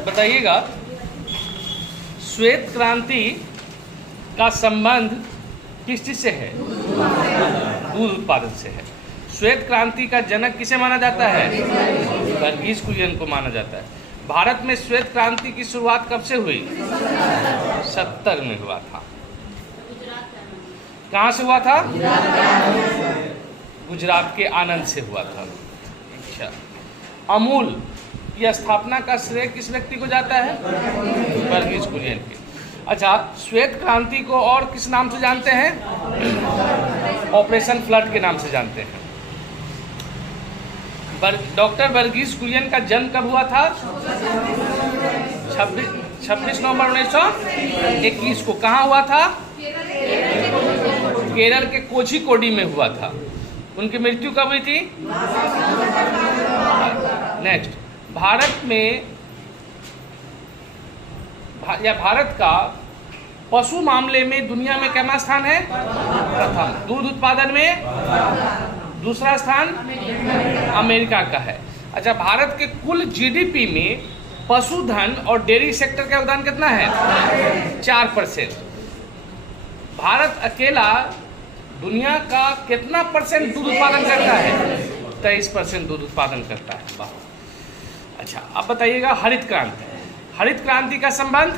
तो बताइएगा, श्वेत क्रांति का संबंध किस चीज से है? दूध उत्पादन से है। श्वेत क्रांति का जनक किसे माना जाता है? वर्गीज कुरियन को माना जाता है। भारत में श्वेत क्रांति की शुरुआत कब से हुई? 70 में हुआ था। कहाँ से हुआ था? गुजरात के आनंद से हुआ था। अच्छा, अमूल की स्थापना का श्रेय किस व्यक्ति को जाता है? वर्गीज कुरियन के। अच्छा, श्वेत क्रांति को और किस नाम से जानते हैं? ऑपरेशन फ्लड के नाम से जानते हैं। डॉक्टर वर्गीज कुरियन का जन्म कब हुआ था? 26 नवंबर 1921 को। कहाँ हुआ था? केरल के कोझिकोडी में हुआ था। उनकी मृत्यु कब हुई थी? नेक्स्ट, भारत में भारत का पशु मामले में दुनिया में क्या स्थान है? प्रथम। दूध उत्पादन में दूसरा स्थान अमेरिका का है। अच्छा, भारत के कुल जीडीपी में पशुधन और डेयरी सेक्टर का योगदान कितना है? 4%। भारत अकेला दुनिया का कितना परसेंट दूध उत्पादन करता है? 23% दूध उत्पादन करता है। वाह। अच्छा, अब बताइएगा, हरित क्रांति। हरित क्रांति का संबंध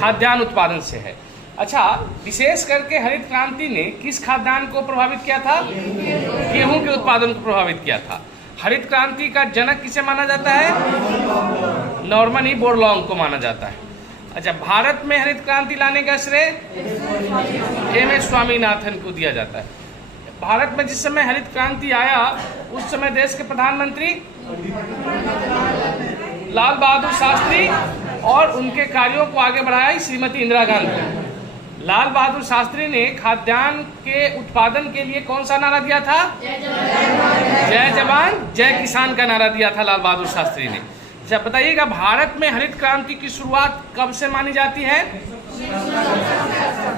खाद्यान्न उत्पादन से है। अच्छा, विशेष करके हरित क्रांति ने किस खाद्यान्न को प्रभावित किया था? गेहूं के उत्पादन को प्रभावित किया था। हरित क्रांति का जनक किसे माना जाता है? नॉर्मन ई बोरलॉन्ग को माना जाता है। अच्छा, भारत में हरित क्रांति लाने का श्रेय एम.एस. स्वामीनाथन को दिया जाता है। भारत में जिस समय हरित क्रांति आया उस समय देश के प्रधानमंत्री लाल बहादुर शास्त्री और उनके कार्यों को आगे बढ़ाया श्रीमती इंदिरा गांधी। लाल बहादुर शास्त्री ने खाद्यान्न के उत्पादन के लिए कौन सा नारा दिया था? जय जवान जय किसान का नारा दिया था लाल बहादुर शास्त्री ने। अच्छा, बताइएगा, भारत में हरित क्रांति की शुरुआत कब से मानी जाती है?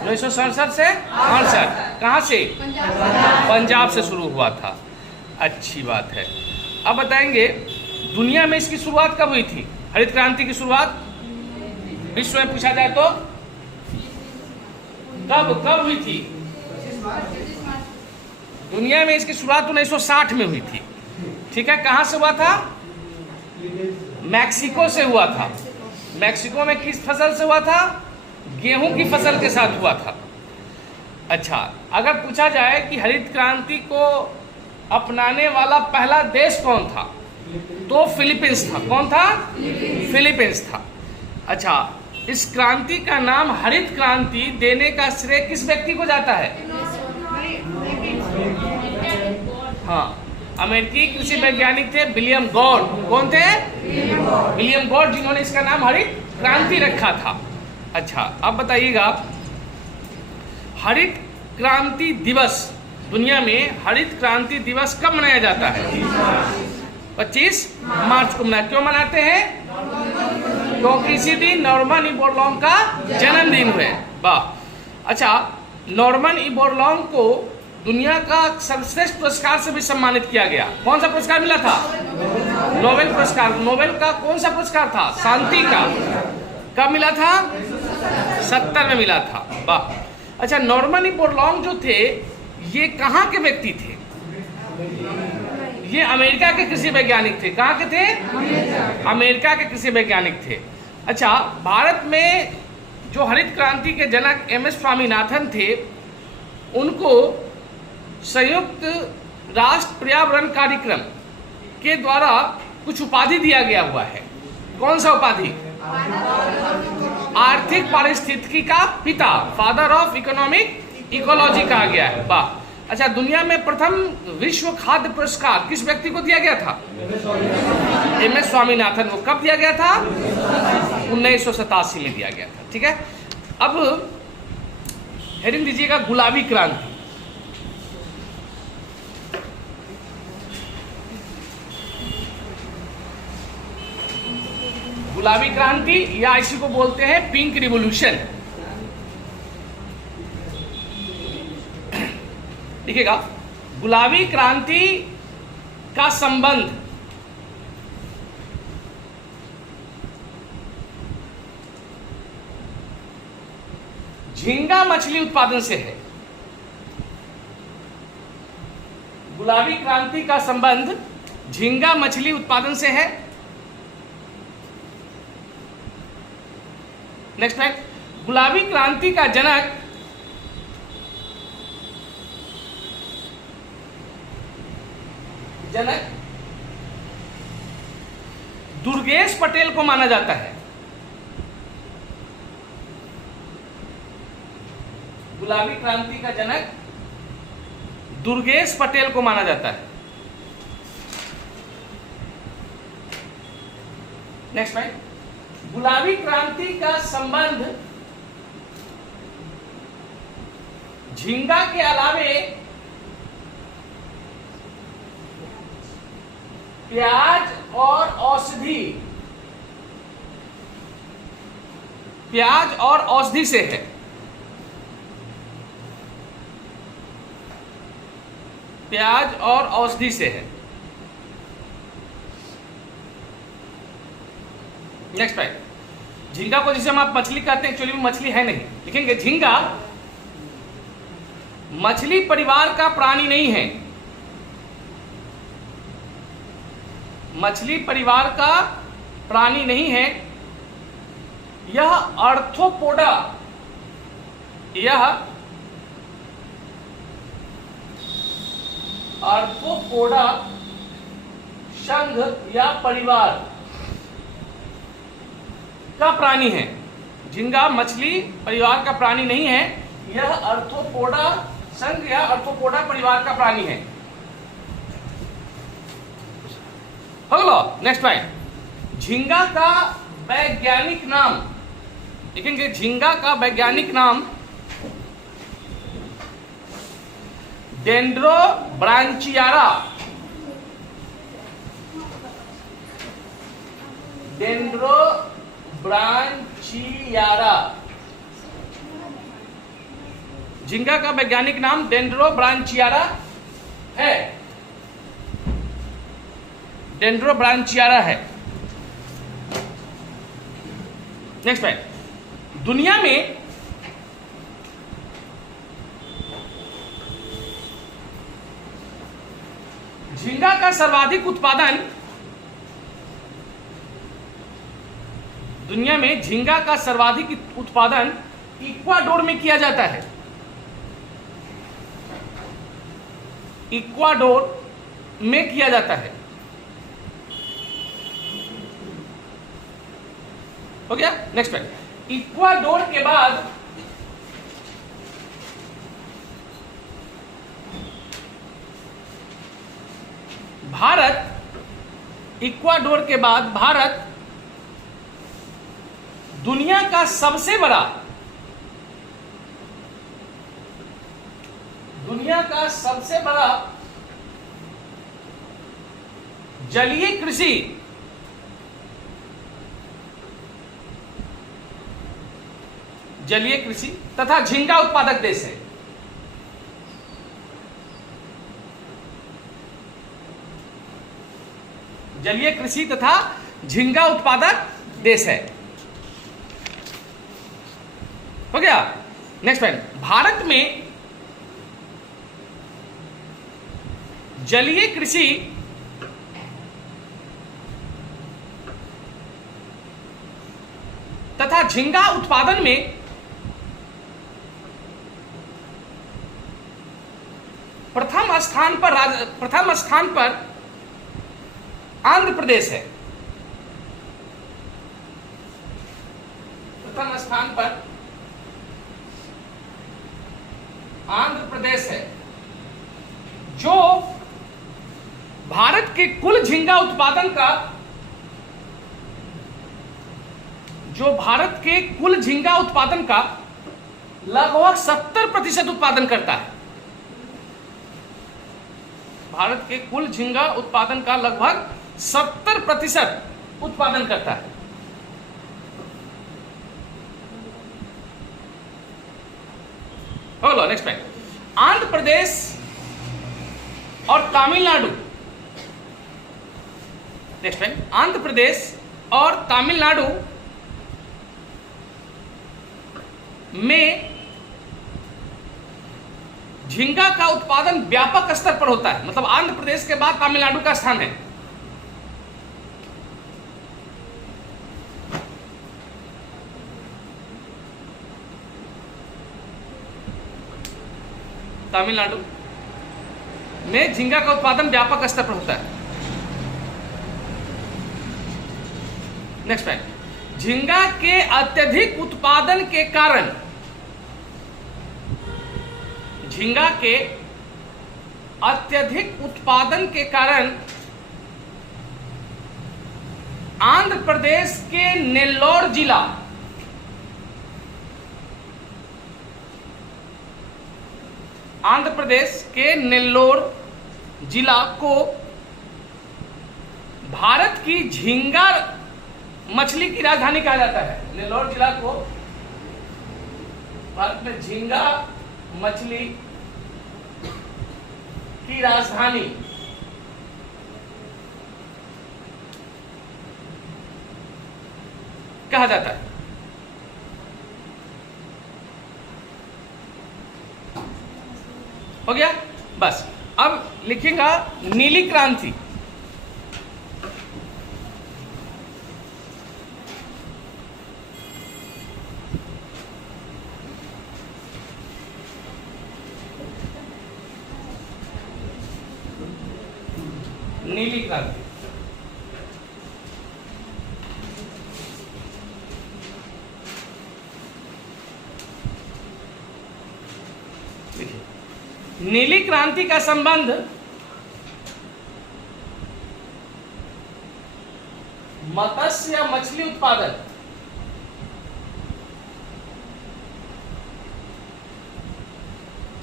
1967 से 68। कहाँ से? पंजाब से शुरू हुआ था। अच्छी बात है। अब बताएंगे, दुनिया में इसकी शुरुआत कब हुई थी? हरित क्रांति की शुरुआत विश्व में पूछा जाए तो कब हुई थी? दुनिया में इसकी शुरुआत 1960 में हुई थी। ठीक है, कहाँ से हुआ था? मैक्सिको से हुआ था। मैक्सिको में किस फसल से हुआ था? गेहूं की फसल के साथ हुआ था। अच्छा, अगर पूछा जाए कि हरित क्रांति को अपनाने वाला पहला देश कौन था, तो फिलीपींस था। कौन था? फिलीपींस था। अच्छा, इस क्रांति का नाम हरित क्रांति देने का श्रेय किस व्यक्ति को जाता है? हाँ, अमेरिकी कृषि वैज्ञानिक थे विलियम गॉड। कौन थे? विलियम गॉड, जिन्होंने इसका नाम हरित क्रांति रखा था। अच्छा, अब बताइएगा, हरित क्रांति दिवस, दुनिया में हरित क्रांति दिवस कब मनाया जाता है? 25 मार्च को मनाया। क्यों मनाते हैं? क्योंकि इसी दिन नॉर्मन ई बोरलॉन्ग का जन्मदिन है। वाह। अच्छा, नॉर्मन ई बोरलॉन्ग को दुनिया का सर्वश्रेष्ठ पुरस्कार से भी सम्मानित किया गया। कौन सा पुरस्कार मिला था? नोबेल पुरस्कार। नोबेल का कौन सा पुरस्कार था? शांति का। कब मिला था? 70 में मिला था। वाह। अच्छा, नॉर्मन ई बोरलॉन्ग जो थे, ये कहाँ के व्यक्ति थे? ये अमेरिका के कृषि वैज्ञानिक थे। कहाँ के थे? अमेरिका के कृषि वैज्ञानिक थे। अच्छा, भारत में जो हरित क्रांति के जनक एम.एस. स्वामीनाथन थे, उनको संयुक्त राष्ट्र पर्यावरण कार्यक्रम के द्वारा कुछ उपाधि दिया गया हुआ है। कौन सा उपाधि? आर्थिक पारिस्थितिकी का पिता, फादर ऑफ इकोनॉमिक इकोलॉजी कहा गया है। वाह। अच्छा, दुनिया में प्रथम विश्व खाद्य पुरस्कार किस व्यक्ति को दिया गया था? एम.एस. स्वामीनाथन को। कब दिया गया था? 1987 में दिया गया था। ठीक है, अब हेडिंग दीजिएगा, गुलाबी क्रांति। गुलाबी क्रांति या इसी को बोलते हैं पिंक रिवॉल्यूशन। देखिएगा, गुलाबी क्रांति का संबंध झींगा मछली उत्पादन से है। गुलाबी क्रांति का संबंध झींगा मछली उत्पादन से है। नेक्स्ट है, गुलाबी क्रांति का जनक दुर्गेश पटेल को माना जाता है। गुलाबी क्रांति का जनक दुर्गेश पटेल को माना जाता है। नेक्स्ट पॉइंट, गुलाबी क्रांति का संबंध झींगा के अलावे प्याज और औषधि से है। प्याज और औषधि से है। नेक्स्ट पॉइंट, झींगा को जिसे हम आप मछली कहते हैं, एक्चुअली में मछली है नहीं, लिखेंगे झींगा मछली परिवार का प्राणी नहीं है। मछली परिवार का प्राणी नहीं है। यह आर्थ्रोपोडा संघ या परिवार का प्राणी है। झींगा मछली परिवार का प्राणी नहीं है। यह आर्थ्रोपोडा संघ या आर्थ्रोपोडा परिवार का प्राणी है। हेलो, नेक्स्ट पॉइंट, झींगा का वैज्ञानिक नाम लिखेंगे। झींगा का वैज्ञानिक नाम डेंड्रोब्रांचियारा। झींगा का वैज्ञानिक नाम डेंड्रोब्रांचियारा है। डेंड्रोब्रांचियारा है। नेक्स्ट पॉइंट, दुनिया में झींगा का सर्वाधिक उत्पादन इक्वाडोर में किया जाता है। इक्वाडोर में किया जाता है। हो गया। नेक्स्ट पॉइंट, इक्वाडोर के बाद भारत दुनिया का सबसे बड़ा जलीय कृषि तथा झींगा उत्पादक देश है। जलीय कृषि तथा झींगा उत्पादक देश है। हो गया। नेक्स्ट पॉइंट, भारत में जलीय कृषि तथा झींगा उत्पादन में प्रथम स्थान पर आंध्र प्रदेश है। प्रथम स्थान पर आंध्र प्रदेश है, जो भारत के कुल झींगा उत्पादन का लगभग 70% उत्पादन करता है। भारत के कुल झींगा उत्पादन का लगभग 70% उत्पादन करता है। बोलो नेक्स्ट पॉइंट, आंध्र प्रदेश और तमिलनाडु। नेक्स्ट पॉइंट, आंध्र प्रदेश और तमिलनाडु में झींगा का उत्पादन व्यापक स्तर पर होता है, मतलब आंध्र प्रदेश के बाद तमिलनाडु का स्थान है। तमिलनाडु में झींगा का उत्पादन व्यापक स्तर पर होता है। नेक्स्ट पॉइंट, झींगा के अत्यधिक उत्पादन के कारण, झींगा के अत्यधिक उत्पादन के कारण आंध्र प्रदेश के नेल्लोर जिला, आंध्र प्रदेश के नेल्लोर जिला को भारत की झींगा मछली की राजधानी कहा जाता है। नेल्लोर जिला को भारत में झींगा मछली की राजधानी कहा जाता है। हो गया बस। अब लिखेगा नीली क्रांति। नीली क्रांति, नीली क्रांति का संबंध मत्स्य या मछली उत्पादन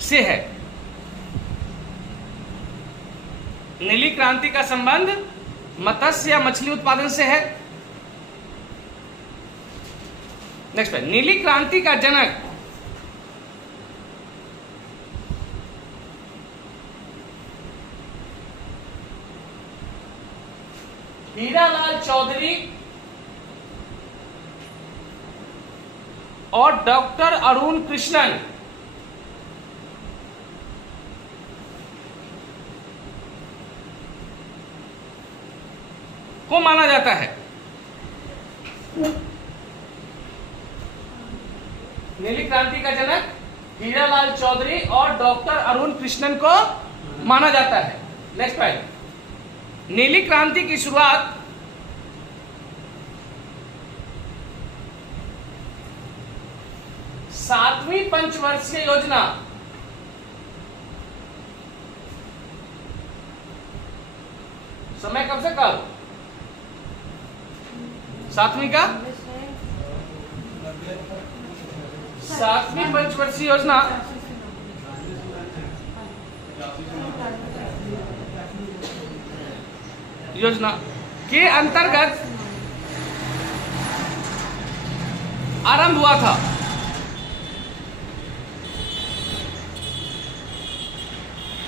से है। नीली क्रांति का संबंध मत्स्य या मछली उत्पादन से है। नेक्स्ट है, नीली क्रांति का जनक हीरालाल चौधरी और डॉक्टर अरुण कृष्णन को माना जाता है। नीली क्रांति का जनक हीरालाल चौधरी और डॉक्टर अरुण कृष्णन को माना जाता है। नेक्स्ट पॉइंट, नीली क्रांति की शुरुआत सातवीं पंचवर्षीय योजना समय कब से कब? सातवीं का सातवीं पंचवर्षीय योजना के अंतर्गत आरंभ हुआ था।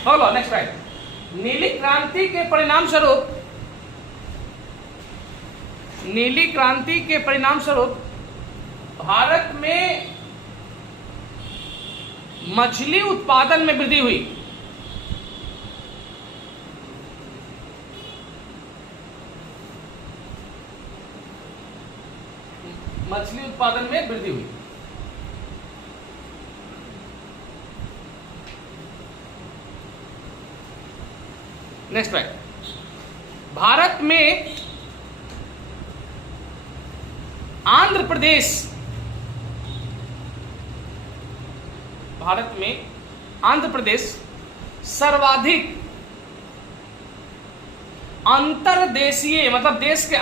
बोलो नेक्स्ट पॉइंट, नीली क्रांति के परिणाम स्वरूप, नीली क्रांति के परिणाम स्वरूप भारत में मछली उत्पादन में वृद्धि हुई। मछली उत्पादन में वृद्धि हुई। नेक्स्ट पॉइंट, भारत में आंध्र प्रदेश, भारत में आंध्र प्रदेश सर्वाधिक अंतर्देशीय मतलब देश के